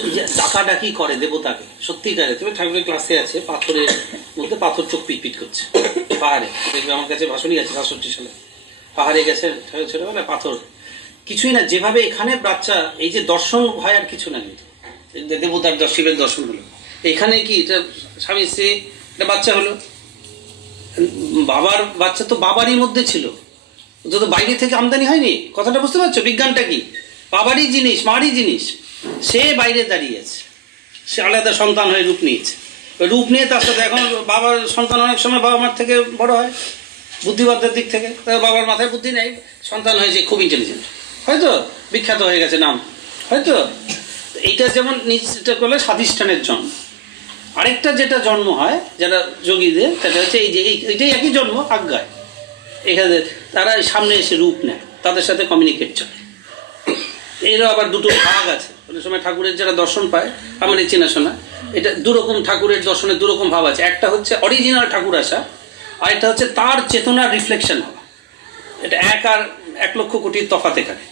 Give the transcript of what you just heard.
মানুষ ডাকাডাকি করে, দেবতাকে? সত্যিকারে, তুমি ঠাকুরের ক্লাসে আছে, পাথরের মধ্যে পাথর চোখ পিট করছে, পাহাড়ে। দেখবে আমার কাছে ভাষণই আছে সাতষট্টি সালে। পাহাড়ে গেছে, ছোট- ছোটবেলায় পাথর। কিছুই না, যেভাবে এখানে বাচ্চা, এই যে দর্শন হয় আর কিছু না কিন্তু দেবতার শিবের দর্শন হলো। এখানে কি, এটা স্বামী স্ত্রী একটা বাচ্চা হলো? বাবার বাচ্চা তো বাবারই মধ্যে ছিল। তো তো বাইরে থেকে আমদানি হয়নি। কথাটা বুঝতে পারছ? বিজ্ঞানটা কি? বাবারই জিনিস, মারই জিনিস। সে বাইরে দাঁড়িয়েছে। সে আলাদা সন্তান হয়ে রূপ নিয়েছে। রূপ নিয়ে তার সাথে এখন বাবার সন্তান অনেক সময় বাবা মার থেকে বড় হয়, বুদ্ধিমত্তার দিক থেকে। বাবার মাথায় বুদ্ধি নেই, সন্তান হয়েছে খুব ইন্টেলিজেন্ট হয়তো? বিখ্যাত হয়ে গেছে নাম। হয়তো? এইটা যেমন নিজটা করলে স্বাধিষ্ঠানের জন্ম। আরেকটা যেটা জন্ম হয়, যারা যোগীদের, সেটা হচ্ছে এই যে এই- এইটাই একই জন্ম, আজ্ঞায়। এখানে তারা সামনে এসে রূপ নেয়, তাদের সাথে কমিউনিকেট চলে। এরও আবার দুটো ভাগ আছে। অনেক সময় ঠাকুরের যারা দর্শন পায় এই চেনাশোনা এটা দুরকম ঠাকুরের দর্শনের দুরকম ভাব আছে। একটা হচ্ছে অরিজিনাল ঠাকুর আসা, আর একটা হচ্ছে তার চেতনার রিফ্লেকশন হওয়া। এটা এক আর এক লক্ষ কোটির তফাতে এখানে।